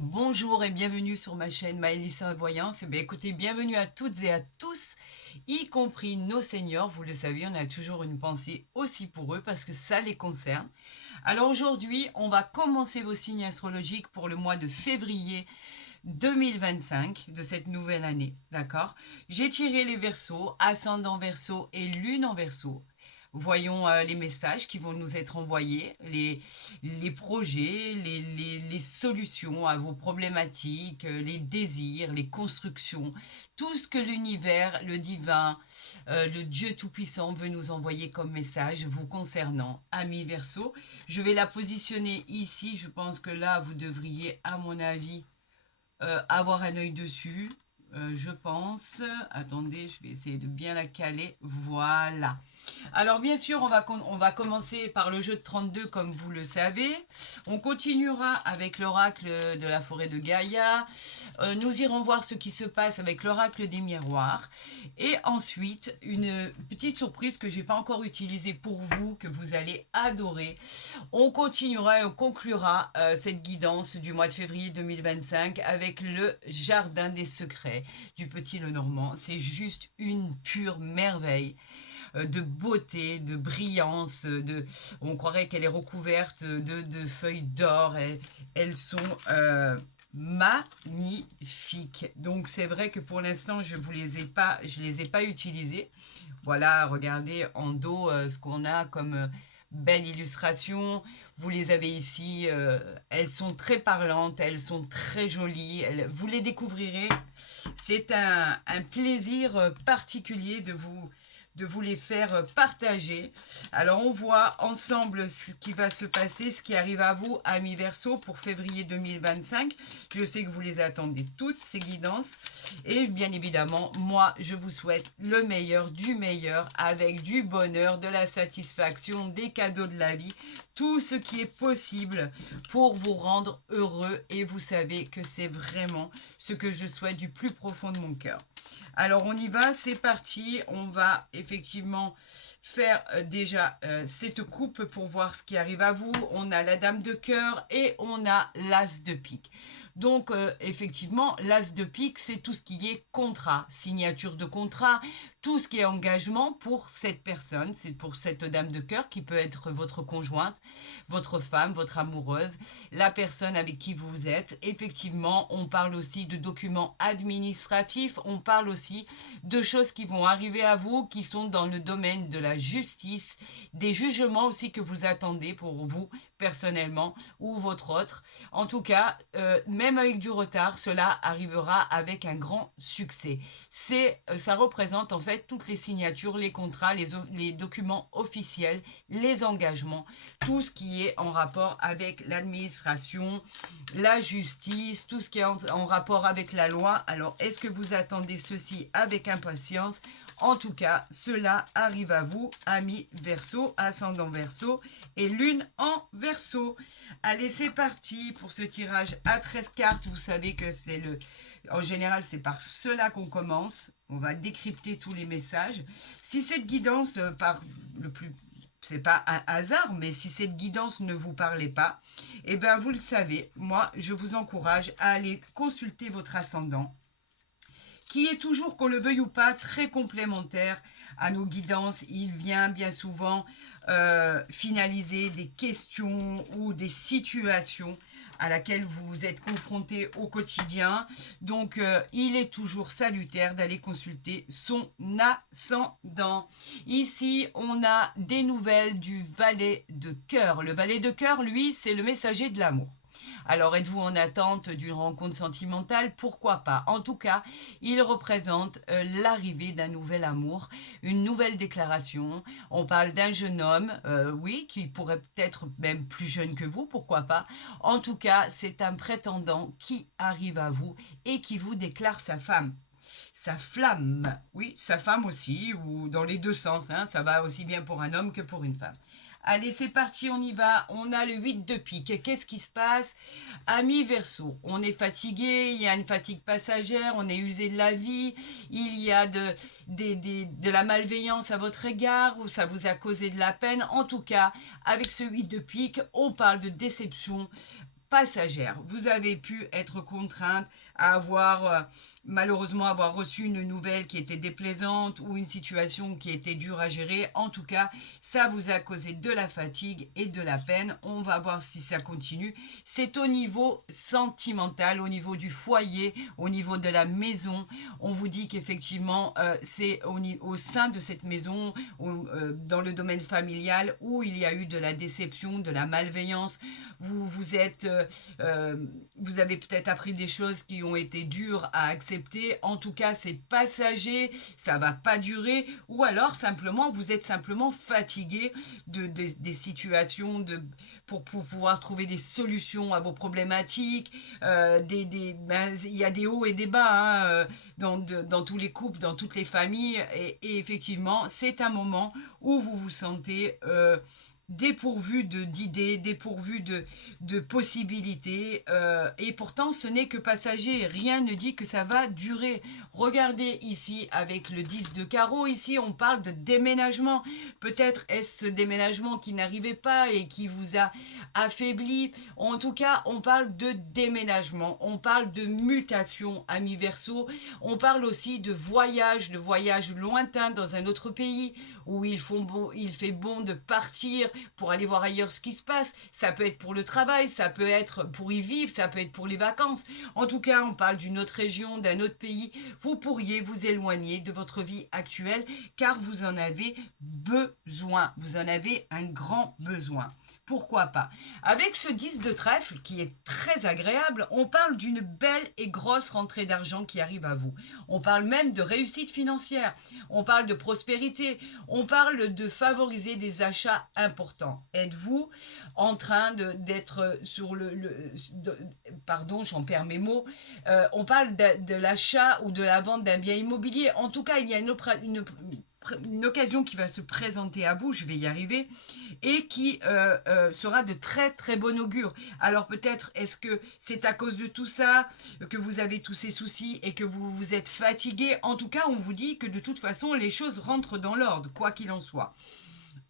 Bonjour et bienvenue sur ma chaîne Maëlissa Voyance. Écoutez, bienvenue à toutes et à tous, y compris nos seniors. Vous le savez, on a toujours une pensée aussi pour eux parce que ça les concerne. Alors aujourd'hui, on va commencer vos signes astrologiques pour le mois de février 2025 de cette nouvelle année. D'accord? J'ai tiré les Verseaux, ascendant Verseau et lune en Verseau. Voyons les messages qui vont nous être envoyés, les projets, les solutions à vos problématiques, les désirs, les constructions, tout ce que l'univers, le divin, le Dieu Tout-Puissant veut nous envoyer comme message vous concernant, amis Verseau. Je vais la positionner ici. Je pense que là, vous devriez, à mon avis, avoir un œil dessus. Je pense. Attendez, je vais essayer de bien la caler. Voilà. Alors bien sûr, on va commencer par le jeu de 32 comme vous le savez. On continuera avec l'oracle de la forêt de Gaïa. Nous irons voir ce qui se passe avec l'oracle des miroirs. Et ensuite, une petite surprise que je n'ai pas encore utilisée pour vous, que vous allez adorer. On continuera et on conclura cette guidance du mois de février 2025 avec le Jardin des secrets du Petit Lenormand. C'est juste une pure merveille de beauté, de brillance, on croirait qu'elle est recouverte de feuilles d'or. Elles sont magnifiques. Donc c'est vrai que pour l'instant je les ai pas utilisées. Voilà, regardez en dos ce qu'on a comme belle illustration. Vous les avez ici. Elles sont très parlantes, elles sont très jolies. Vous les découvrirez. C'est un plaisir particulier de vous les faire partager. Alors on voit ensemble ce qui va se passer, ce qui arrive à vous, amis Verseau, pour février 2025. Je sais que vous les attendez toutes, ces guidances. Et bien évidemment, moi, je vous souhaite le meilleur du meilleur, avec du bonheur, de la satisfaction, des cadeaux de la vie, tout ce qui est possible pour vous rendre heureux. Et vous savez que c'est vraiment ce que je souhaite du plus profond de mon cœur. Alors on y va, c'est parti. On va effectivement faire déjà cette coupe pour voir ce qui arrive à vous. On a la dame de cœur et on a l'as de pique. Donc effectivement, l'as de pique, c'est tout ce qui est contrat, signature de contrat, tout ce qui est engagement pour cette personne, c'est pour cette dame de cœur qui peut être votre conjointe, votre femme, votre amoureuse, la personne avec qui vous êtes. Effectivement, on parle aussi de documents administratifs, on parle aussi de choses qui vont arriver à vous, qui sont dans le domaine de la justice, des jugements aussi que vous attendez pour vous personnellement ou votre autre. En tout cas, même avec du retard, cela arrivera avec un grand succès. Ça représente en fait toutes les signatures, les contrats, les documents officiels, les engagements, tout ce qui est en rapport avec l'administration, la justice, tout ce qui est en rapport avec la loi. Alors, est-ce que vous attendez ceci avec impatience? En tout cas, cela arrive à vous, amis Verseau, ascendant Verseau et lune en Verseau. Allez, c'est parti pour ce tirage à 13 cartes. Vous savez que en général, c'est par cela qu'on commence. On va décrypter tous les messages. Si cette guidance c'est pas un hasard, mais si cette guidance ne vous parlait pas, eh bien vous le savez, moi je vous encourage à aller consulter votre ascendant, qui est toujours, qu'on le veuille ou pas, très complémentaire à nos guidances. Il vient bien souvent finaliser des questions ou des situations à laquelle vous êtes confronté au quotidien. Donc, il est toujours salutaire d'aller consulter son ascendant. Ici, on a des nouvelles du valet de cœur. Le valet de cœur, lui, c'est le messager de l'amour. Alors, êtes-vous en attente d'une rencontre sentimentale? Pourquoi pas? En tout cas, il représente l'arrivée d'un nouvel amour, une nouvelle déclaration. On parle d'un jeune homme, oui, qui pourrait peut-être même plus jeune que vous, pourquoi pas. En tout cas, c'est un prétendant qui arrive à vous et qui vous déclare sa femme. Sa flamme, oui, sa femme aussi, ou dans les deux sens, hein, ça va aussi bien pour un homme que pour une femme. Allez, c'est parti, on y va. On a le 8 de pique. Qu'est-ce qui se passe? Ami Verseau, on est fatigué, il y a une fatigue passagère, on est usé de la vie, il y a de la malveillance à votre égard, ou ça vous a causé de la peine. En tout cas, avec ce 8 de pique, on parle de déception passagère. Vous avez pu être contrainte à malheureusement avoir reçu une nouvelle qui était déplaisante ou une situation qui était dure à gérer. En tout cas, ça vous a causé de la fatigue et de la peine. On va voir si ça continue. C'est au niveau sentimental, au niveau du foyer, au niveau de la maison. On vous dit qu'effectivement, c'est au sein de cette maison, dans le domaine familial, où il y a eu de la déception, de la malveillance. Vous avez peut-être appris des choses qui ont été dures à accepter. En tout cas, c'est passager, ça va pas durer. Ou alors, simplement, vous êtes simplement fatigué des situations, pour pouvoir trouver des solutions à vos problématiques. Il y a des hauts et des bas, hein, dans tous les couples, dans toutes les familles. Et effectivement, c'est un moment où vous vous sentez dépourvu d'idées, dépourvu de possibilités. Et pourtant, ce n'est que passager. Rien ne dit que ça va durer. Regardez ici avec le 10 de carreau. Ici, on parle de déménagement. Peut-être est-ce ce déménagement qui n'arrivait pas et qui vous a affaibli. En tout cas, on parle de déménagement. On parle de mutation, amis Verseau. On parle aussi de voyage lointain dans un autre pays où il fait bon de partir pour aller voir ailleurs ce qui se passe. Ça peut être pour le travail, ça peut être pour y vivre, ça peut être pour les vacances. En tout cas, on parle d'une autre région, d'un autre pays. Vous pourriez vous éloigner de votre vie actuelle car vous en avez besoin. Vous en avez un grand besoin. Pourquoi pas? Avec ce 10 de trèfle qui est très agréable, on parle d'une belle et grosse rentrée d'argent qui arrive à vous. On parle même de réussite financière, on parle de prospérité, on parle de favoriser des achats importants. Êtes-vous en train d'être sur pardon, j'en perds mes mots. On parle de l'achat ou de la vente d'un bien immobilier. En tout cas, il y a une occasion qui va se présenter à vous, je vais y arriver, et qui sera de très très bon augure. Alors peut-être est-ce que c'est à cause de tout ça que vous avez tous ces soucis et que vous vous êtes fatigué. En tout cas, on vous dit que de toute façon, les choses rentrent dans l'ordre, quoi qu'il en soit.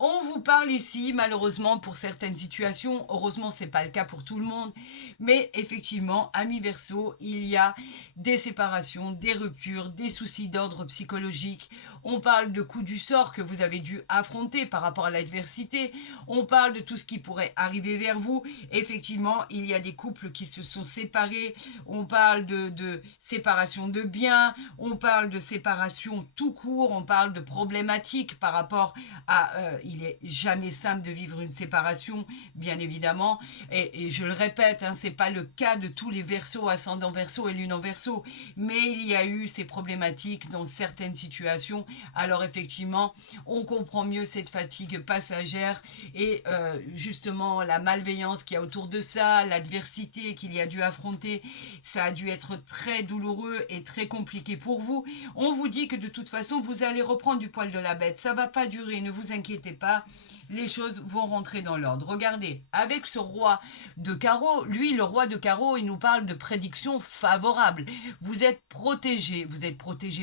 On vous parle ici, malheureusement, pour certaines situations, heureusement, ce n'est pas le cas pour tout le monde, mais effectivement, amis Verseau, il y a des séparations, des ruptures, des soucis d'ordre psychologique. On parle de coups du sort que vous avez dû affronter par rapport à l'adversité. On parle de tout ce qui pourrait arriver vers vous. Effectivement, il y a des couples qui se sont séparés. On parle de séparation de biens. On parle de séparation tout court. On parle de problématiques par rapport à... il est jamais simple de vivre une séparation, bien évidemment. Et je le répète, hein, ce n'est pas le cas de tous les Verseaux, ascendant Verseau et lune en Verseau. Mais il y a eu ces problématiques dans certaines situations. Alors effectivement, on comprend mieux cette fatigue passagère et justement la malveillance qu'il y a autour de ça, l'adversité qu'il y a dû affronter. Ça a dû être très douloureux et très compliqué pour vous. On vous dit que de toute façon, vous allez reprendre du poil de la bête. Ça ne va pas durer, ne vous inquiétez pas. Les choses vont rentrer dans l'ordre. Regardez, avec ce roi de carreau, lui, le roi de carreau, il nous parle de prédictions favorables. Vous êtes protégé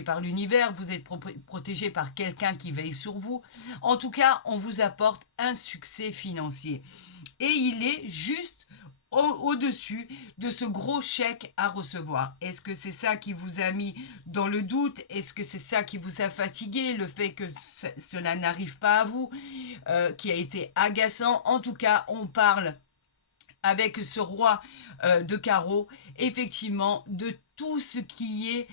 par l'univers, vous êtes protégé par quelqu'un qui veille sur vous. En tout cas, on vous apporte un succès financier. Et il est juste au-dessus de ce gros chèque à recevoir. Est-ce que c'est ça qui vous a mis dans le doute? Est-ce que c'est ça qui vous a fatigué? Le fait que cela n'arrive pas à vous, qui a été agaçant? En tout cas, on parle avec ce roi de carreau, effectivement, de tout ce qui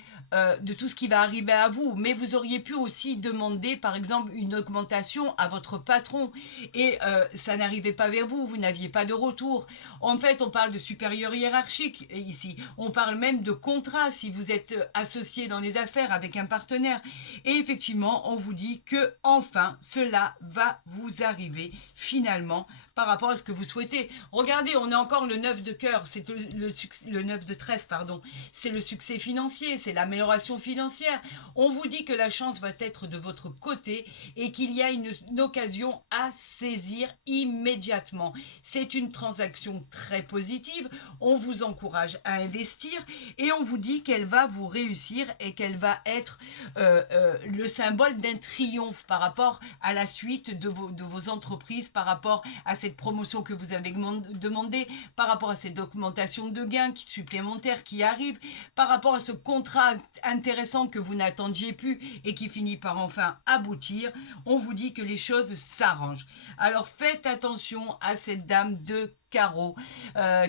va arriver à vous. Mais vous auriez pu aussi demander, par exemple, une augmentation à votre patron et ça n'arrivait pas vers vous, vous n'aviez pas de retour. En fait, on parle de supérieur hiérarchique ici. On parle même de contrat si vous êtes associé dans les affaires avec un partenaire. Et effectivement, on vous dit que enfin, cela va vous arriver finalement par rapport à ce que vous souhaitez. Regardez, on a encore le 9 de cœur, c'est le 9 de trèfle, pardon. C'est le succès financier, c'est l'amélioration financière. On vous dit que la chance va être de votre côté et qu'il y a une occasion à saisir immédiatement. C'est une transaction très positive. On vous encourage à investir et on vous dit qu'elle va vous réussir et qu'elle va être le symbole d'un triomphe par rapport à la suite de vos entreprises, par rapport à cette promotion que vous avez demandée, par rapport à cette augmentation de gains supplémentaires qui arrive, par rapport à ce contrat intéressant que vous n'attendiez plus et qui finit par enfin aboutir, on vous dit que les choses s'arrangent. Alors faites attention à cette dame de carreau,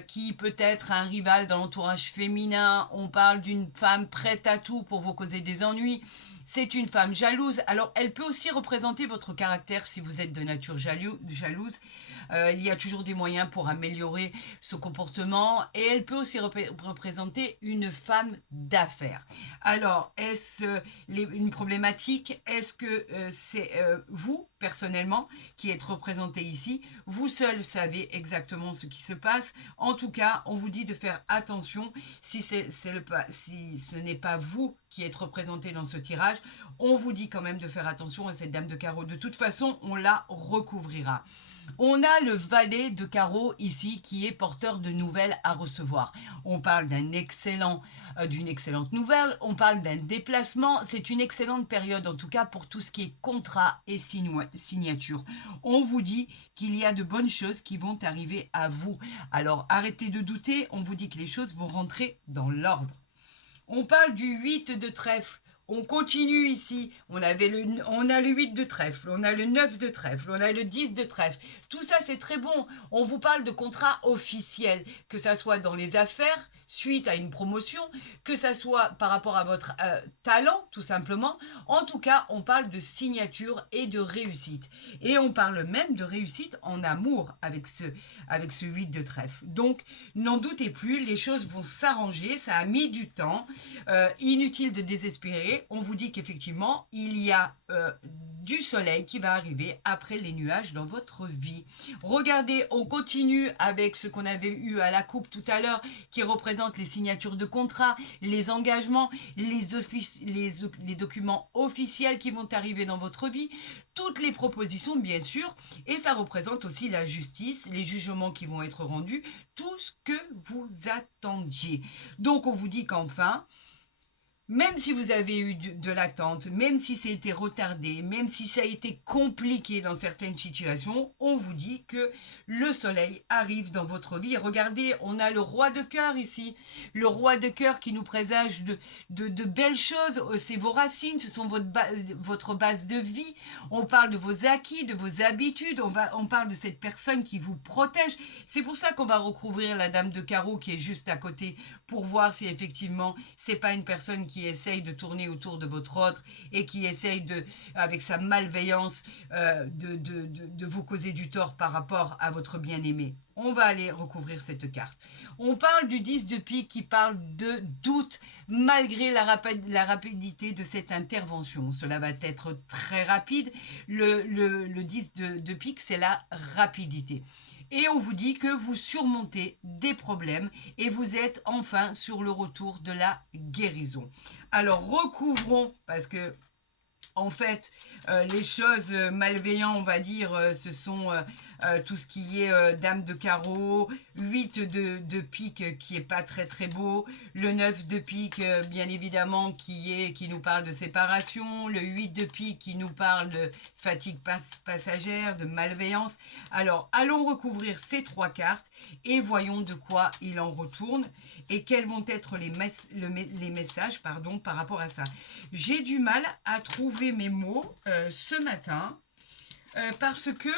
qui peut être un rival dans l'entourage féminin. On parle d'une femme prête à tout pour vous causer des ennuis. C'est une femme jalouse. Alors, elle peut aussi représenter votre caractère si vous êtes de nature jalouse. Il y a toujours des moyens pour améliorer ce comportement. Et elle peut aussi représenter une femme d'affaires. Alors, est-ce une problématique? Est-ce que c'est vous, personnellement, qui êtes représenté ici? Vous seul savez exactement ce qui se passe. En tout cas, on vous dit de faire attention si ce n'est pas vous qui êtes représenté dans ce tirage. On vous dit quand même de faire attention à cette dame de carreau. De toute façon, on la recouvrira. On a le valet de carreau ici qui est porteur de nouvelles à recevoir. On parle d'une excellente nouvelle, on parle d'un déplacement. C'est une excellente période en tout cas pour tout ce qui est contrat et signature. On vous dit qu'il y a de bonnes choses qui vont arriver à vous. Alors arrêtez de douter, on vous dit que les choses vont rentrer dans l'ordre. On parle du 8 de trèfle. On continue ici, on a le 8 de trèfle, on a le 9 de trèfle, on a le 10 de trèfle. Tout ça, c'est très bon. On vous parle de contrat officiel, que ça soit dans les affaires, suite à une promotion, que ça soit par rapport à votre talent, tout simplement. En tout cas, on parle de signature et de réussite. Et on parle même de réussite en amour avec ce 8 de trèfle. Donc, n'en doutez plus, les choses vont s'arranger. Ça a mis du temps. Inutile de désespérer. On vous dit qu'effectivement, il y a du soleil qui va arriver après les nuages dans votre vie. Regardez, on continue avec ce qu'on avait eu à la coupe tout à l'heure, qui représente les signatures de contrat, les engagements, les documents officiels qui vont arriver dans votre vie, toutes les propositions bien sûr, et ça représente aussi la justice, les jugements qui vont être rendus, tout ce que vous attendiez. Donc on vous dit qu'enfin, même si vous avez eu de l'attente, même si ça a été retardé, même si ça a été compliqué dans certaines situations, on vous dit que le soleil arrive dans votre vie. Et regardez, on a le roi de cœur ici. Le roi de cœur qui nous présage de belles choses. C'est vos racines, ce sont votre base de vie. On parle de vos acquis, de vos habitudes. On parle de cette personne qui vous protège. C'est pour ça qu'on va recouvrir la dame de carreau qui est juste à côté pour voir si effectivement c'est pas une personne qui essaye de tourner autour de votre autre et qui essaye avec sa malveillance de vous causer du tort par rapport à votre bien-aimé. On va aller recouvrir cette carte. On parle du 10 de pique qui parle de doute malgré la rapidité de cette intervention. Cela va être très rapide. Le 10 de pique, c'est la rapidité. Et on vous dit que vous surmontez des problèmes et vous êtes enfin sur le retour de la guérison. Alors recouvrons, parce que en fait, les choses malveillantes, on va dire, ce sont tout ce qui est dame de carreau, 8 de pique qui est pas très très beau, le 9 de pique bien évidemment qui nous parle de séparation, le 8 de pique qui nous parle de fatigue passagère, de malveillance. Alors, allons recouvrir ces trois cartes et voyons de quoi il en retourne et quels vont être les messages par rapport à ça. J'ai du mal à trouver mes mots ce matin parce que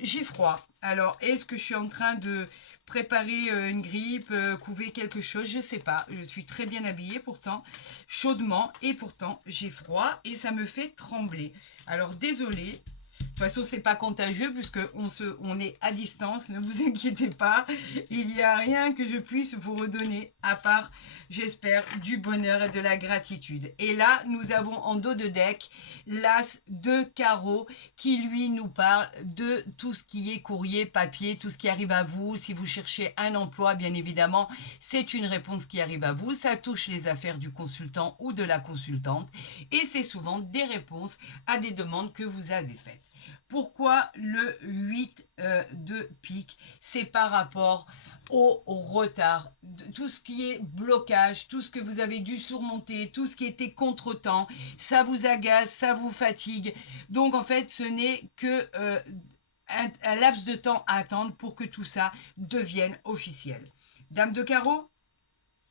j'ai froid. Alors, est-ce que je suis en train de préparer une grippe, couver quelque chose? Je ne sais pas. Je suis très bien habillée pourtant, chaudement, et pourtant j'ai froid et ça me fait trembler. Alors, désolée. De toute façon, c'est pas contagieux puisqu'on est à distance, ne vous inquiétez pas. Il n'y a rien que je puisse vous redonner à part, j'espère, du bonheur et de la gratitude. Et là, nous avons en dos de deck l'as de carreau qui, lui, nous parle de tout ce qui est courrier, papier, tout ce qui arrive à vous. Si vous cherchez un emploi, bien évidemment, c'est une réponse qui arrive à vous. Ça touche les affaires du consultant ou de la consultante. Et c'est souvent des réponses à des demandes que vous avez faites. Pourquoi le 8 de pique? C'est par rapport au retard, tout ce qui est blocage, tout ce que vous avez dû surmonter, tout ce qui était contretemps, ça vous agace, ça vous fatigue. Donc en fait, ce n'est que un laps de temps à attendre pour que tout ça devienne officiel. Dame de carreau,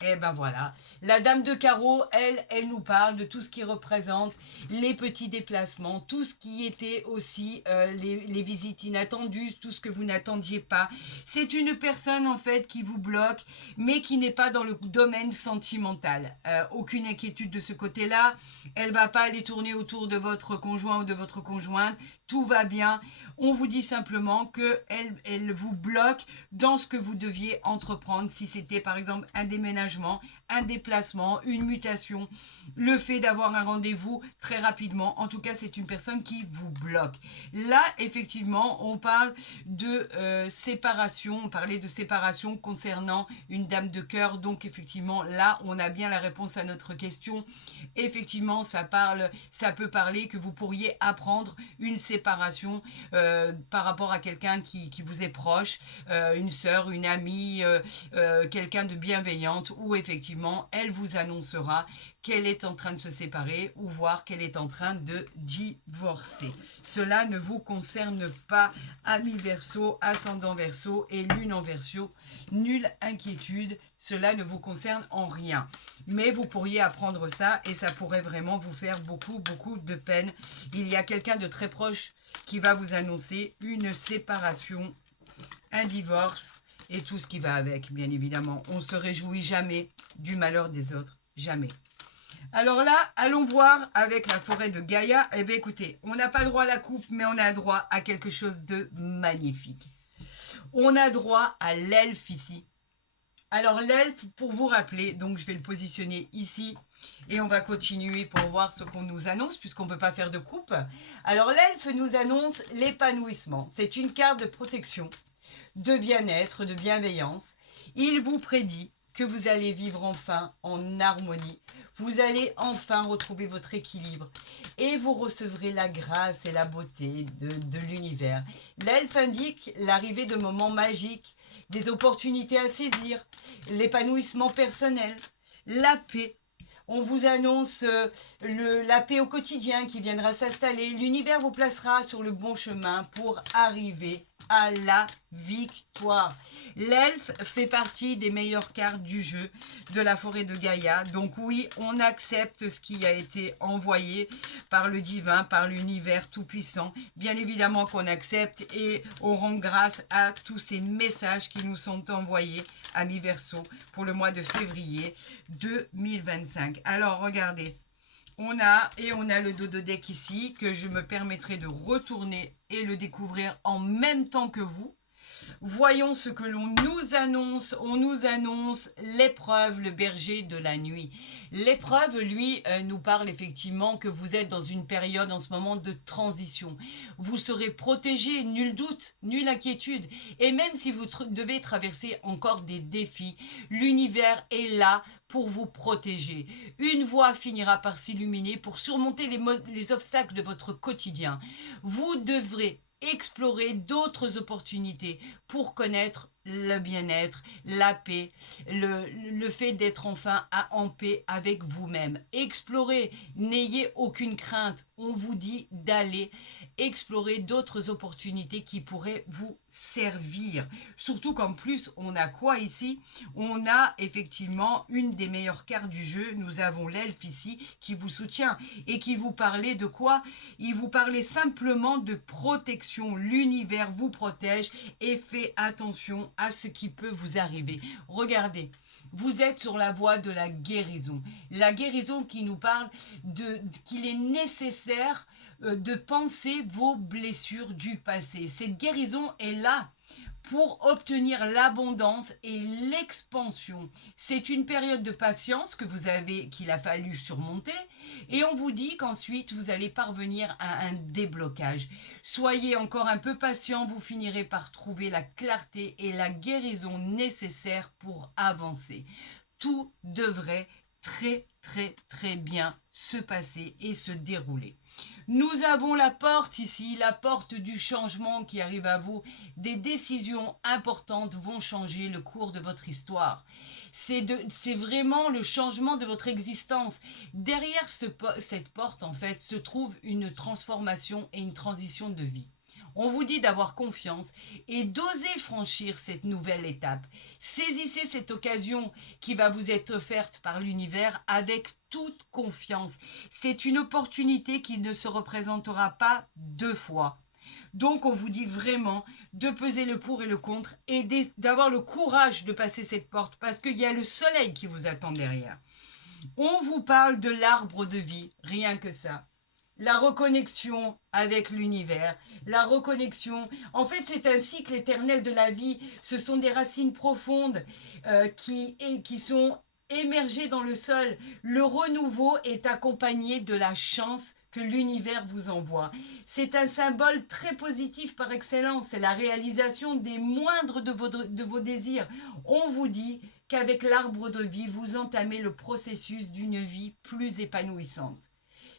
et ben voilà, la dame de carreau, elle nous parle de tout ce qui représente les petits déplacements, tout ce qui était aussi les visites inattendues, tout ce que vous n'attendiez pas. C'est une personne en fait qui vous bloque, mais qui n'est pas dans le domaine sentimental. Aucune inquiétude de ce côté-là. Elle va pas aller tourner autour de votre conjoint ou de votre conjointe. Tout va bien. On vous dit simplement qu'elle vous bloque dans ce que vous deviez entreprendre, si c'était par exemple un déménagement, un déplacement, une mutation, le fait d'avoir un rendez-vous très rapidement. En tout cas, c'est une personne qui vous bloque. Là, effectivement, on parle de séparation, on parlait de séparation concernant une dame de cœur. Donc, effectivement, là, on a bien la réponse à notre question. Effectivement, ça peut parler que vous pourriez apprendre une séparation par rapport à quelqu'un qui vous est proche, une sœur, une amie, quelqu'un de bienveillante, où effectivement elle vous annoncera qu'elle est en train de se séparer ou voire qu'elle est en train de divorcer. Cela ne vous concerne pas, amis Verseau, ascendant Verseau et lune en Verseau. Nulle inquiétude, cela ne vous concerne en rien. Mais vous pourriez apprendre ça et ça pourrait vraiment vous faire beaucoup de peine. Il y a quelqu'un de très proche qui va vous annoncer une séparation, un divorce et tout ce qui va avec, bien évidemment. On ne se réjouit jamais du malheur des autres, jamais. Alors là, allons voir avec la forêt de Gaïa. Eh bien écoutez, on n'a pas le droit à la coupe, mais on a droit à quelque chose de magnifique. On a droit à l'elfe ici. Alors l'elfe, pour vous rappeler, donc je vais le positionner ici et on va continuer pour voir ce qu'on nous annonce puisqu'on ne peut pas faire de coupe. Alors l'elfe nous annonce l'épanouissement. C'est une carte de protection, de bien-être, de bienveillance. Il vous prédit que vous allez vivre enfin en harmonie. Vous allez enfin retrouver votre équilibre et vous recevrez la grâce et la beauté de l'univers. L'elfe indique l'arrivée de moments magiques, des opportunités à saisir, l'épanouissement personnel, la paix. On vous annonce la paix au quotidien qui viendra s'installer. L'univers vous placera sur le bon chemin pour arriver à la victoire. L'elfe fait partie des meilleures cartes du jeu de la forêt de Gaïa. Donc oui, on accepte ce qui a été envoyé par le divin, par l'univers tout-puissant. Bien évidemment qu'on accepte et on rend grâce à tous ces messages qui nous sont envoyés, amis Verseau, pour le mois de février 2025. Alors regardez. On a le dodo deck ici que je me permettrai de retourner et le découvrir en même temps que vous. Voyons ce que l'on nous annonce. On nous annonce l'épreuve, le berger de la nuit. L'épreuve, lui, nous parle effectivement que vous êtes dans une période en ce moment de transition. Vous serez protégé, nul doute, nulle inquiétude. Et même si vous devez traverser encore des défis, l'univers est là pour vous protéger. Une voie finira par s'illuminer pour surmonter les obstacles de votre quotidien. Vous devrez explorer d'autres opportunités pour connaître le bien-être, la paix, le fait d'être enfin en paix avec vous-même. Explorez, n'ayez aucune crainte. On vous dit d'aller explorer d'autres opportunités qui pourraient vous servir. Surtout qu'en plus, on a quoi ici? On a effectivement une des meilleures cartes du jeu. Nous avons l'elfe ici qui vous soutient et qui vous parlait de quoi? Il vous parlait simplement de protection. L'univers vous protège et fait attention à ce qui peut vous arriver. Regardez, vous êtes sur la voie de la guérison. La guérison qui nous parle qu'il est nécessaire de penser vos blessures du passé. Cette guérison est là pour obtenir l'abondance et l'expansion. C'est une période de patience qu'il a fallu surmonter et on vous dit qu'ensuite vous allez parvenir à un déblocage. Soyez encore un peu patient, vous finirez par trouver la clarté et la guérison nécessaires pour avancer. Tout devrait très bien se passer et se dérouler. Nous avons la porte ici, la porte du changement qui arrive à vous. Des décisions importantes vont changer le cours de votre histoire. C'est vraiment le changement de votre existence. Derrière cette porte, en fait, se trouve une transformation et une transition de vie. On vous dit d'avoir confiance et d'oser franchir cette nouvelle étape. Saisissez cette occasion qui va vous être offerte par l'univers avec toute confiance. C'est une opportunité qui ne se représentera pas deux fois. Donc, on vous dit vraiment de peser le pour et le contre et d'avoir le courage de passer cette porte parce qu'il y a le soleil qui vous attend derrière. On vous parle de l'arbre de vie, rien que ça. La reconnexion avec l'univers, la reconnexion. En fait, c'est un cycle éternel de la vie. Ce sont des racines profondes qui sont émergées dans le sol. Le renouveau est accompagné de la chance que l'univers vous envoie. C'est un symbole très positif par excellence. C'est la réalisation des moindres de vos désirs. On vous dit qu'avec l'arbre de vie, vous entamez le processus d'une vie plus épanouissante.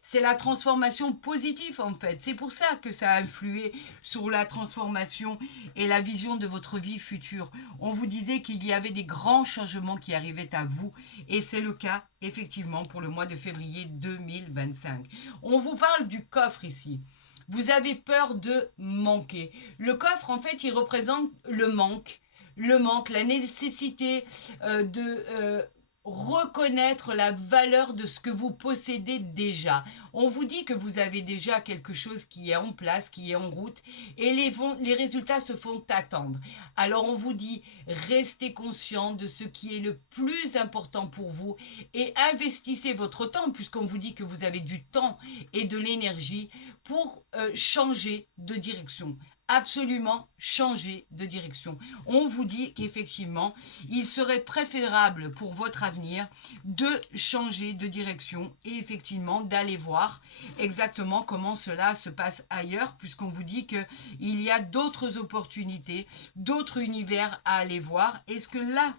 C'est la transformation positive en fait. C'est pour ça que ça a influé sur la transformation et la vision de votre vie future. On vous disait qu'il y avait des grands changements qui arrivaient à vous et c'est le cas effectivement pour le mois de février 2025. On vous parle du coffre ici. Vous avez peur de manquer. Le coffre en fait il représente le manque, la nécessité de reconnaître la valeur de ce que vous possédez déjà. On vous dit que vous avez déjà quelque chose qui est en place, qui est en route, et les résultats se font attendre. Alors on vous dit, restez conscient de ce qui est le plus important pour vous et investissez votre temps, puisqu'on vous dit que vous avez du temps et de l'énergie pour changer de direction. Absolument changer de direction. On vous dit qu'effectivement, il serait préférable pour votre avenir de changer de direction et effectivement d'aller voir exactement comment cela se passe ailleurs, puisqu'on vous dit qu'il y a d'autres opportunités, d'autres univers à aller voir. Est-ce que là,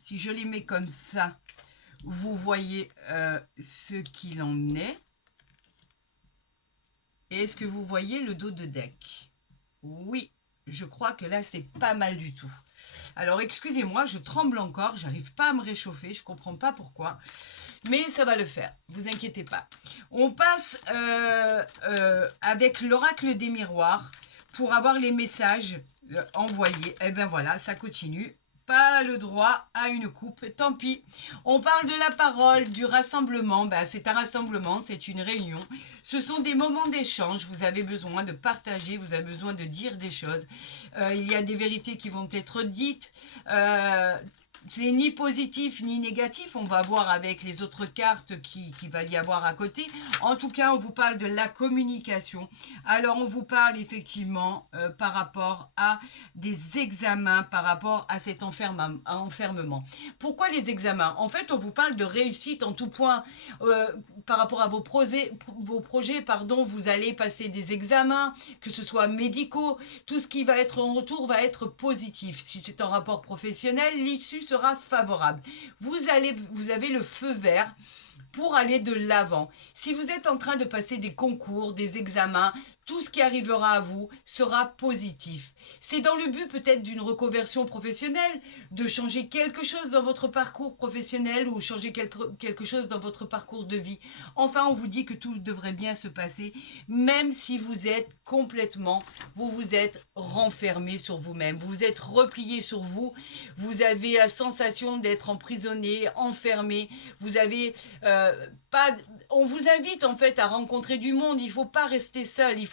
si je les mets comme ça, vous voyez ce qu'il en est? Et est-ce que vous voyez le dos de deck? Oui, je crois que là, c'est pas mal du tout. Alors, excusez-moi, je tremble encore, j'arrive pas à me réchauffer, je comprends pas pourquoi. Mais ça va le faire, vous inquiétez pas. On passe avec l'oracle des miroirs pour avoir les messages envoyés. Et bien voilà, ça continue. Pas le droit à une coupe, tant pis. On parle de la parole, du rassemblement. Ben, c'est un rassemblement, c'est une réunion. Ce sont des moments d'échange. Vous avez besoin de partager, vous avez besoin de dire des choses. Il y a des vérités qui vont être dites. C'est ni positif ni négatif, on va voir avec les autres cartes qui va y avoir à côté. En tout cas, on vous parle de la communication. Alors, on vous parle effectivement par rapport à des examens, par rapport à cet enfermement. Pourquoi les examens? En fait, on vous parle de réussite en tout point. Par rapport à vos projets, vous allez passer des examens, que ce soit médicaux. Tout ce qui va être en retour va être positif. Si c'est en rapport professionnel, l'issue sera favorable. Vous avez le feu vert pour aller de l'avant. Si vous êtes en train de passer des concours, des examens, tout ce qui arrivera à vous sera positif. C'est dans le but peut-être d'une reconversion professionnelle, de changer quelque chose dans votre parcours professionnel ou changer quelque chose dans votre parcours de vie. Enfin, on vous dit que tout devrait bien se passer, même si vous êtes complètement, vous vous êtes renfermé sur vous-même, vous vous êtes replié sur vous, vous avez la sensation d'être emprisonné, enfermé, vous avez pas... On vous invite en fait à rencontrer du monde, il ne faut pas rester seul, il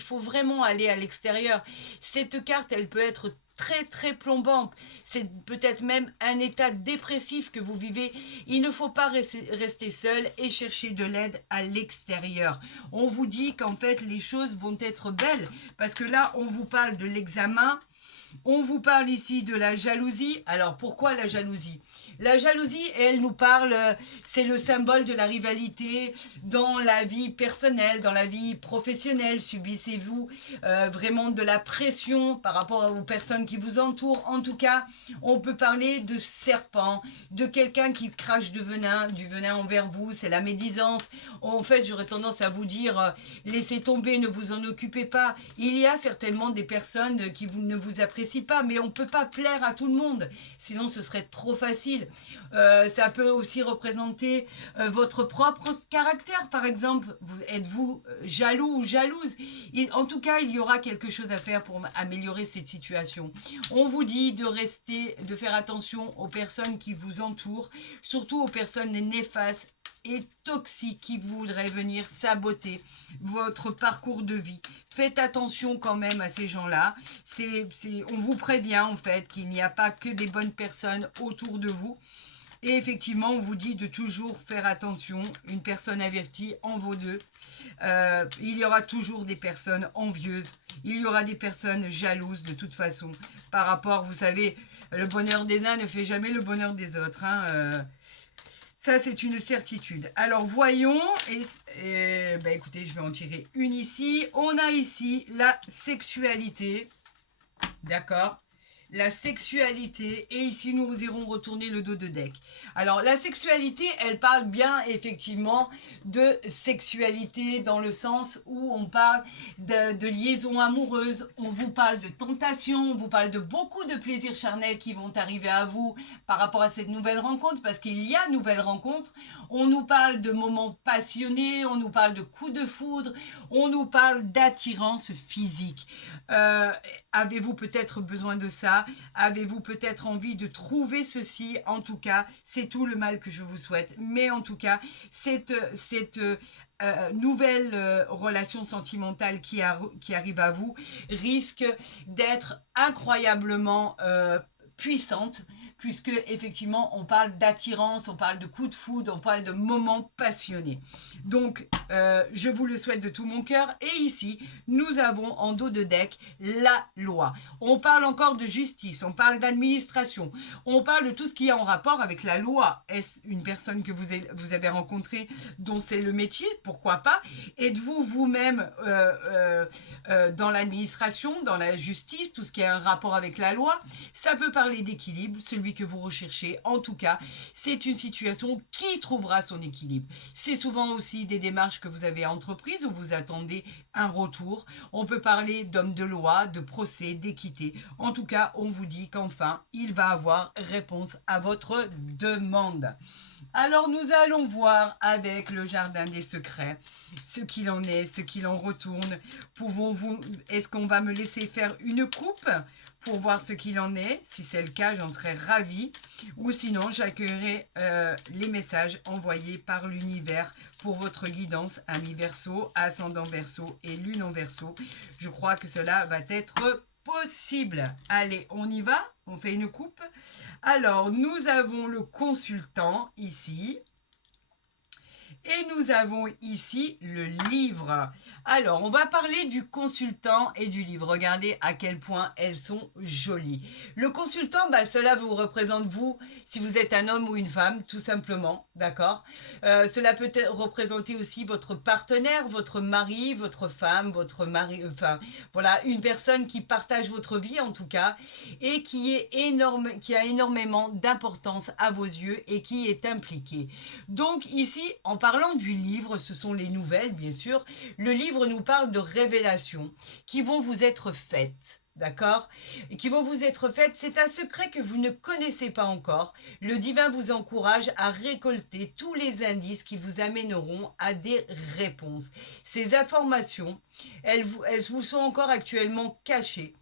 faut vraiment aller à l'extérieur. Cette carte, elle peut être très très plombante, c'est peut-être même un état dépressif que vous vivez. Il ne faut pas rester seul et chercher de l'aide à l'extérieur. On vous dit qu'en fait les choses vont être belles, parce que là on vous parle de l'examen. On vous parle ici de la jalousie. Alors, pourquoi la jalousie? La jalousie, elle nous parle, c'est le symbole de la rivalité dans la vie personnelle, dans la vie professionnelle. Subissez-vous vraiment de la pression par rapport aux personnes qui vous entourent? En tout cas, on peut parler de serpent, de quelqu'un qui crache du venin envers vous. C'est la médisance. En fait, j'aurais tendance à vous dire, laissez tomber, ne vous en occupez pas. Il y a certainement des personnes qui ne vous apprécient n'apprécie pas, mais on ne peut pas plaire à tout le monde, sinon ce serait trop facile. Ça peut aussi représenter votre propre caractère, par exemple. Êtes-vous jaloux ou jalouse? En tout cas, il y aura quelque chose à faire pour améliorer cette situation. On vous dit de faire attention aux personnes qui vous entourent, surtout aux personnes néfastes et toxiques qui voudraient venir saboter votre parcours de vie. Faites attention quand même à ces gens-là. On vous prévient en fait qu'il n'y a pas que des bonnes personnes autour de vous. Et effectivement, on vous dit de toujours faire attention. Une personne avertie en vaut deux. Il y aura toujours des personnes envieuses. Il y aura des personnes jalouses de toute façon. Par rapport, vous savez, le bonheur des uns ne fait jamais le bonheur des autres. Ça, c'est une certitude. Alors, voyons. Écoutez, je vais en tirer une ici. On a ici la sexualité. D'accord ? La sexualité, et ici nous irons retourner le dos de deck. Alors la sexualité, elle parle bien effectivement de sexualité dans le sens où on parle de liaison amoureuse, on vous parle de tentation, on vous parle de beaucoup de plaisirs charnels qui vont arriver à vous par rapport à cette nouvelle rencontre, parce qu'il y a nouvelle rencontre. On nous parle de moments passionnés, on nous parle de coups de foudre, on nous parle d'attirance physique. Avez-vous peut-être besoin de ça? Avez-vous peut-être envie de trouver ceci? En tout cas, c'est tout le mal que je vous souhaite. Mais en tout cas, cette nouvelle relation sentimentale qui arrive à vous risque d'être incroyablement puissante, puisque effectivement on parle d'attirance, on parle de coups de foudre, on parle de moments passionnés. Donc je vous le souhaite de tout mon cœur. Et ici nous avons en dos de deck la loi. On parle encore de justice, on parle d'administration, on parle de tout ce qui est en rapport avec la loi. Est-ce une personne que vous avez rencontrée dont c'est le métier? Pourquoi pas? Êtes-vous vous-même dans l'administration, dans la justice, tout ce qui a un rapport avec la loi? Ça peut parler d'équilibre, celui que vous recherchez. En tout cas, c'est une situation qui trouvera son équilibre. C'est souvent aussi des démarches que vous avez entreprises où vous attendez un retour. On peut parler d'homme de loi, de procès, d'équité. En tout cas, on vous dit qu'enfin, il va avoir réponse à votre demande. Alors, nous allons voir avec le jardin des secrets ce qu'il en est, ce qu'il en retourne. Est-ce qu'on va me laisser faire une coupe pour voir ce qu'il en est? Si c'est le cas, j'en serais ravie. Ou sinon, j'accueillerai les messages envoyés par l'univers pour votre guidance, ami Verseau, ascendant Verseau et lune en Verseau. Je crois que cela va être possible. Allez, on y va? On fait une coupe. Alors, nous avons le consultant ici. Et nous avons ici le livre. Alors, on va parler du consultant et du livre. Regardez à quel point elles sont jolies. Le consultant, cela vous représente vous, si vous êtes un homme ou une femme, tout simplement, d'accord? Cela peut représenter aussi votre partenaire, votre mari, votre femme, votre mari, enfin, voilà, une personne qui partage votre vie en tout cas, et qui a énormément d'importance à vos yeux et qui est impliquée. Donc ici, en parlant du livre, ce sont les nouvelles, bien sûr. Le livre nous parle de révélations qui vont vous être faites. D'accord? Et qui vont vous être faites. C'est un secret que vous ne connaissez pas encore. Le divin vous encourage à récolter tous les indices qui vous amèneront à des réponses. Ces informations, elles vous sont encore actuellement cachées.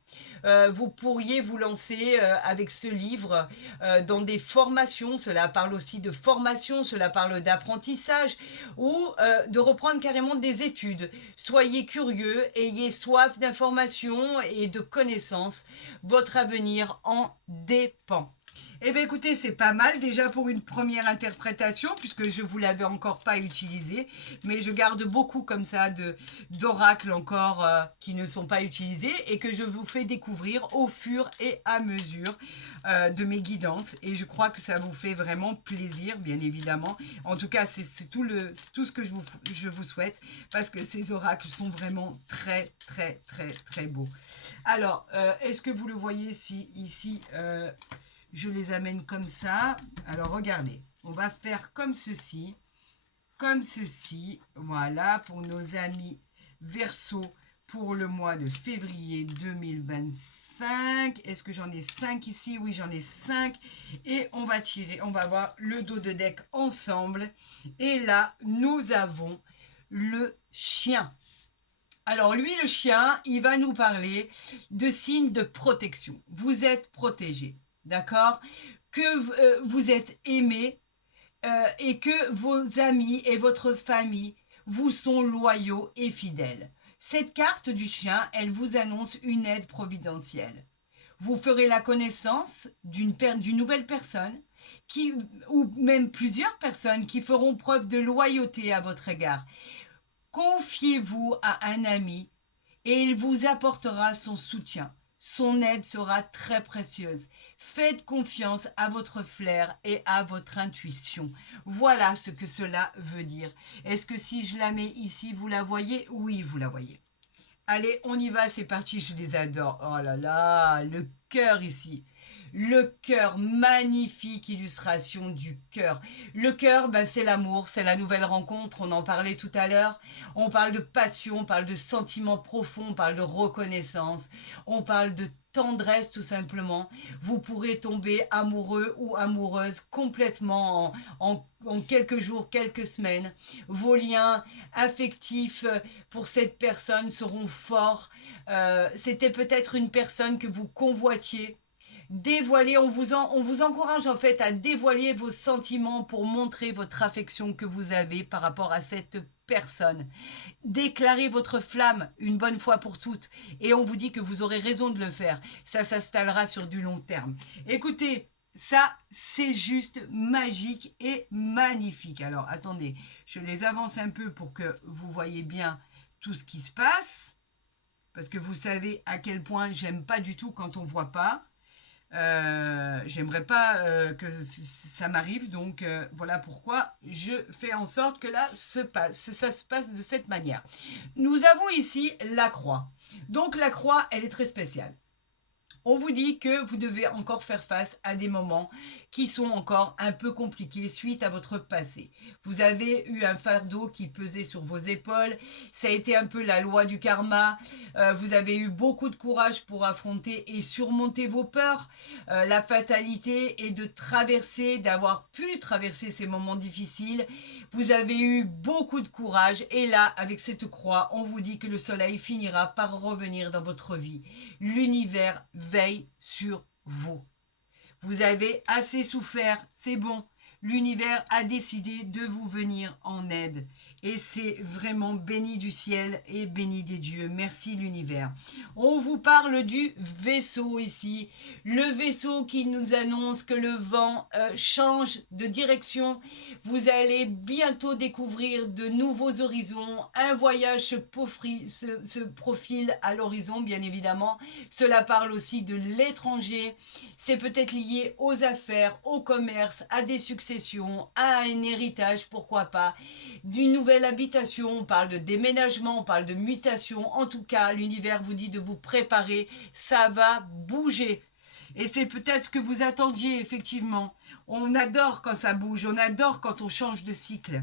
Vous pourriez vous lancer avec ce livre dans des formations. Cela parle aussi de formation, cela parle d'apprentissage ou de reprendre carrément des études. Soyez curieux, ayez soif d'information et de connaissances. Votre avenir en dépend. Eh bien écoutez, c'est pas mal déjà pour une première interprétation puisque je ne vous l'avais encore pas utilisé, mais je garde beaucoup comme ça d'oracles encore qui ne sont pas utilisés et que je vous fais découvrir au fur et à mesure de mes guidances, et je crois que ça vous fait vraiment plaisir, bien évidemment. En tout cas, c'est tout ce que je vous souhaite parce que ces oracles sont vraiment très très très très beaux. Alors, est-ce que vous le voyez si ici je les amène comme ça? Alors regardez, on va faire comme ceci, voilà, pour nos amis Verseau, pour le mois de février 2025. Est-ce que j'en ai 5 ici? Oui, j'en ai 5. Et on va tirer, on va voir le dos de deck ensemble. Et là, nous avons le chien. Alors lui, le chien, il va nous parler de signes de protection. Vous êtes protégé, d'accord? Que vous êtes aimé et que vos amis et votre famille vous sont loyaux et fidèles. Cette carte du chien, elle vous annonce une aide providentielle. Vous ferez la connaissance d'une nouvelle personne ou même plusieurs personnes qui feront preuve de loyauté à votre égard. Confiez-vous à un ami et il vous apportera son soutien. Son aide sera très précieuse. Faites confiance à votre flair et à votre intuition. Voilà ce que cela veut dire. Est-ce que si je la mets ici, vous la voyez? Oui, vous la voyez. Allez, on y va, c'est parti, je les adore. Oh là là, le cœur ici. Le cœur, magnifique illustration du cœur. Le cœur, ben, c'est l'amour, c'est la nouvelle rencontre, on en parlait tout à l'heure. On parle de passion, on parle de sentiments profonds, on parle de reconnaissance, on parle de tendresse tout simplement. Vous pourrez tomber amoureux ou amoureuse complètement en quelques jours, quelques semaines. Vos liens affectifs pour cette personne seront forts. C'était peut-être une personne que vous convoitiez. Dévoiler, on vous encourage en fait à dévoiler vos sentiments pour montrer votre affection que vous avez par rapport à cette personne. Déclarez votre flamme une bonne fois pour toutes et on vous dit que vous aurez raison de le faire. Ça s'installera sur du long terme. Écoutez, ça c'est juste magique et magnifique. Alors attendez, je les avance un peu pour que vous voyez bien tout ce qui se passe. Parce que vous savez à quel point j'aime pas du tout quand on voit pas. J'aimerais pas que ça m'arrive, donc voilà pourquoi je fais en sorte que là ça se passe de cette manière. Nous avons ici la croix. Donc la croix, elle est très spéciale. On vous dit que vous devez encore faire face à des moments qui sont encore un peu compliqués suite à votre passé. Vous avez eu un fardeau qui pesait sur vos épaules, ça a été un peu la loi du karma, vous avez eu beaucoup de courage pour affronter et surmonter vos peurs. La fatalité est de traverser, d'avoir pu traverser ces moments difficiles. Vous avez eu beaucoup de courage et là, avec cette croix, on vous dit que le soleil finira par revenir dans votre vie. L'univers veille sur vous. Vous avez assez souffert, c'est bon. L'univers a décidé de vous venir en aide. Et c'est vraiment béni du ciel et béni des dieux. Merci l'univers. On vous parle du vaisseau ici. Le vaisseau qui nous annonce que le vent change de direction. Vous allez bientôt découvrir de nouveaux horizons. Un voyage se profile à l'horizon, bien évidemment. Cela parle aussi de l'étranger. C'est peut-être lié aux affaires, au commerce, à des successions, à un héritage, pourquoi pas, d'une nouvelle habitation, on parle de déménagement, on parle de mutation. En tout cas, l'univers vous dit de vous préparer, ça va bouger. Et c'est peut-être ce que vous attendiez, effectivement. On adore quand ça bouge, on adore quand on change de cycle.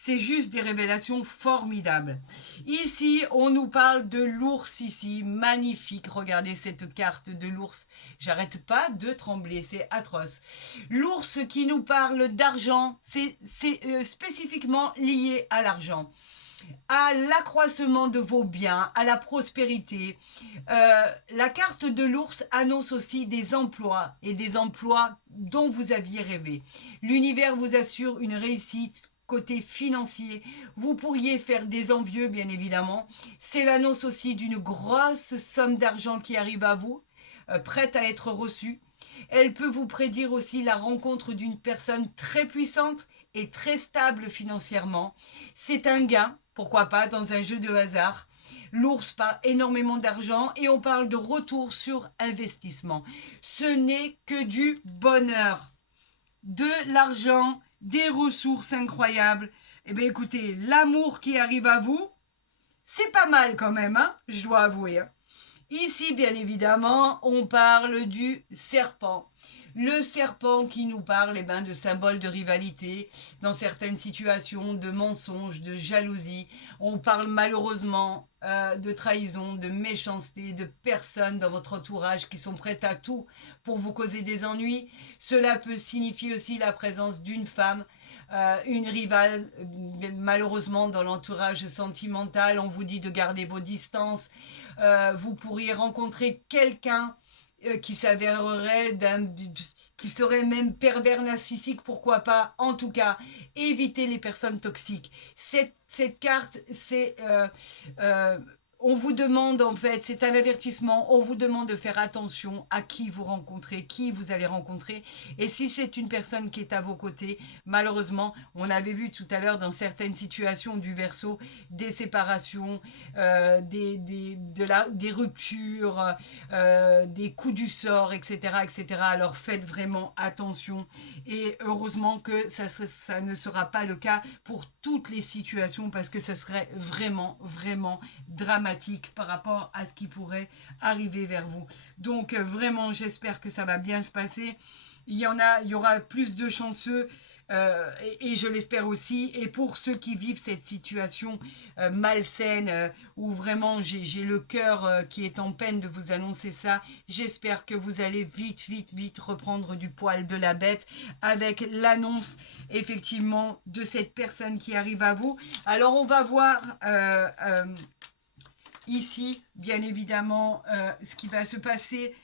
C'est juste des révélations formidables. Ici, on nous parle de l'ours ici, magnifique. Regardez cette carte de l'ours. J'arrête pas de trembler, c'est atroce. L'ours qui nous parle d'argent, c'est spécifiquement lié à l'argent, à l'accroissement de vos biens, à la prospérité. La carte de l'ours annonce aussi des emplois et des emplois dont vous aviez rêvé. L'univers vous assure une réussite côté financier. Vous pourriez faire des envieux, bien évidemment. C'est l'annonce aussi d'une grosse somme d'argent qui arrive à vous, prête à être reçue. Elle peut vous prédire aussi la rencontre d'une personne très puissante et très stable financièrement. C'est un gain, pourquoi pas, dans un jeu de hasard. L'ours parle énormément d'argent et on parle de retour sur investissement. Ce n'est que du bonheur, de l'argent, des ressources incroyables. Eh bien écoutez, l'amour qui arrive à vous, c'est pas mal quand même, hein, je dois avouer. Ici, bien évidemment, on parle du serpent. Le serpent qui nous parle eh ben, de symboles de rivalité, dans certaines situations, de mensonges, de jalousie. On parle malheureusement de trahison, de méchanceté, de personnes dans votre entourage qui sont prêtes à tout pour vous causer des ennuis. Cela peut signifier aussi la présence d'une femme, une rivale, malheureusement dans l'entourage sentimental. On vous dit de garder vos distances. Vous pourriez rencontrer quelqu'un qui s'avérerait qui serait même pervers narcissique, pourquoi pas. En tout cas, évitez les personnes toxiques. Cette carte, c'est on vous demande en fait, c'est un avertissement, on vous demande de faire attention à qui vous rencontrez, qui vous allez rencontrer. Et si c'est une personne qui est à vos côtés, malheureusement, on avait vu tout à l'heure dans certaines situations du Verseau, des séparations, des ruptures, des coups du sort, etc., etc. Alors faites vraiment attention. Et heureusement que ça ne sera pas le cas pour toutes les situations parce que ce serait vraiment, vraiment dramatique par rapport à ce qui pourrait arriver vers vous. Donc vraiment, j'espère que ça va bien se passer. Il y aura plus de chanceux et je l'espère aussi. Et pour ceux qui vivent cette situation malsaine où vraiment j'ai le cœur qui est en peine de vous annoncer ça, j'espère que vous allez vite, vite, vite reprendre du poil de la bête avec l'annonce effectivement de cette personne qui arrive à vous. Alors on va voir ici, bien évidemment, ce qui va se passer.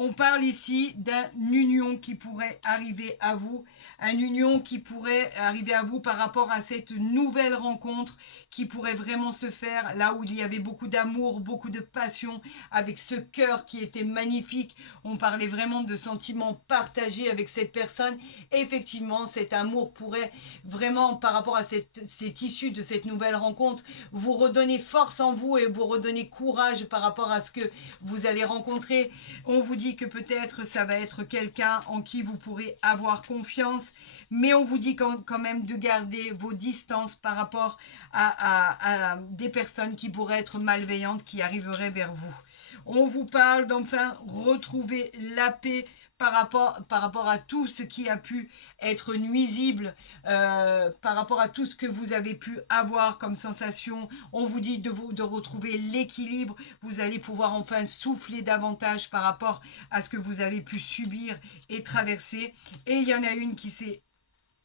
On parle ici d'une union qui pourrait arriver à vous, une union qui pourrait arriver à vous par rapport à cette nouvelle rencontre qui pourrait vraiment se faire là où il y avait beaucoup d'amour, beaucoup de passion, avec ce cœur qui était magnifique. On parlait vraiment de sentiments partagés avec cette personne. Effectivement, cet amour pourrait vraiment, par rapport à cette issue de cette nouvelle rencontre, vous redonner force en vous et vous redonner courage par rapport à ce que vous allez rencontrer. On vous dit que peut-être ça va être quelqu'un en qui vous pourrez avoir confiance, mais on vous dit quand même de garder vos distances par rapport à des personnes qui pourraient être malveillantes, qui arriveraient vers vous. On vous parle d'enfin retrouver la paix par rapport à tout ce qui a pu être nuisible, par rapport à tout ce que vous avez pu avoir comme sensation. On vous dit de retrouver l'équilibre. Vous allez pouvoir enfin souffler davantage par rapport à ce que vous avez pu subir et traverser. Et il y en a une qui s'est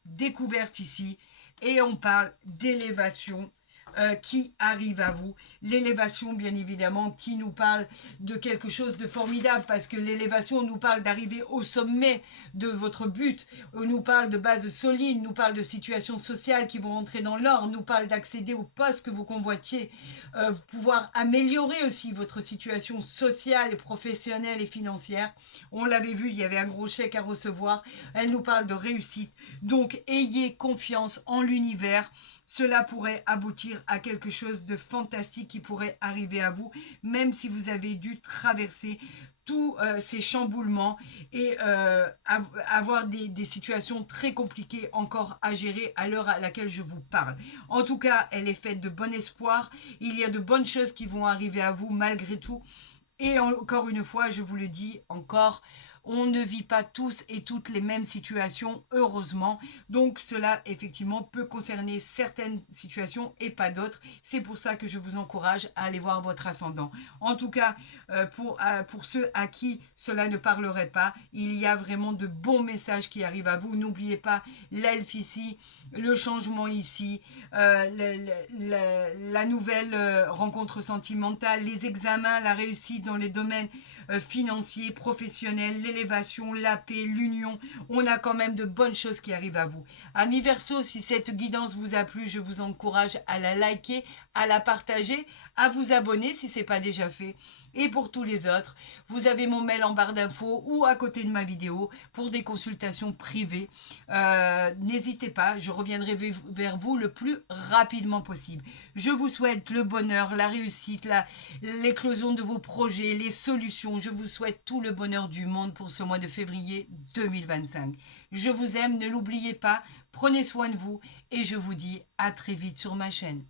découverte ici. Et on parle d'élévation qui arrive à vous. L'élévation, bien évidemment, qui nous parle de quelque chose de formidable, parce que l'élévation nous parle d'arriver au sommet de votre but, nous parle de bases solides, nous parle de situations sociales qui vont entrer dans l'or, nous parle d'accéder au poste que vous convoitiez, pouvoir améliorer aussi votre situation sociale, professionnelle et financière. On l'avait vu, il y avait un gros chèque à recevoir. Elle nous parle de réussite. Donc, ayez confiance en l'univers. Cela pourrait aboutir à quelque chose de fantastique qui pourrait arriver à vous, même si vous avez dû traverser tous ces chamboulements et avoir des situations très compliquées encore à gérer à l'heure à laquelle je vous parle. En tout cas, elle est faite de bon espoir. Il y a de bonnes choses qui vont arriver à vous malgré tout. Et encore une fois, je vous le dis encore, on ne vit pas tous et toutes les mêmes situations, heureusement. Donc cela, effectivement, peut concerner certaines situations et pas d'autres. C'est pour ça que je vous encourage à aller voir votre ascendant. En tout cas, pour ceux à qui cela ne parlerait pas, il y a vraiment de bons messages qui arrivent à vous. N'oubliez pas l'elfe ici, le changement ici, la nouvelle rencontre sentimentale, les examens, la réussite dans les domaines financiers, professionnels, l'élévation, la paix, l'union. On a quand même de bonnes choses qui arrivent à vous. Amis Verseau, si cette guidance vous a plu, je vous encourage à la liker, à la partager, à vous abonner si ce n'est pas déjà fait. Et pour tous les autres, vous avez mon mail en barre d'infos ou à côté de ma vidéo pour des consultations privées. N'hésitez pas, je reviendrai vers vous le plus rapidement possible. Je vous souhaite le bonheur, la réussite, l'éclosion de vos projets, les solutions. Je vous souhaite tout le bonheur du monde pour ce mois de février 2025. Je vous aime, ne l'oubliez pas, prenez soin de vous et je vous dis à très vite sur ma chaîne.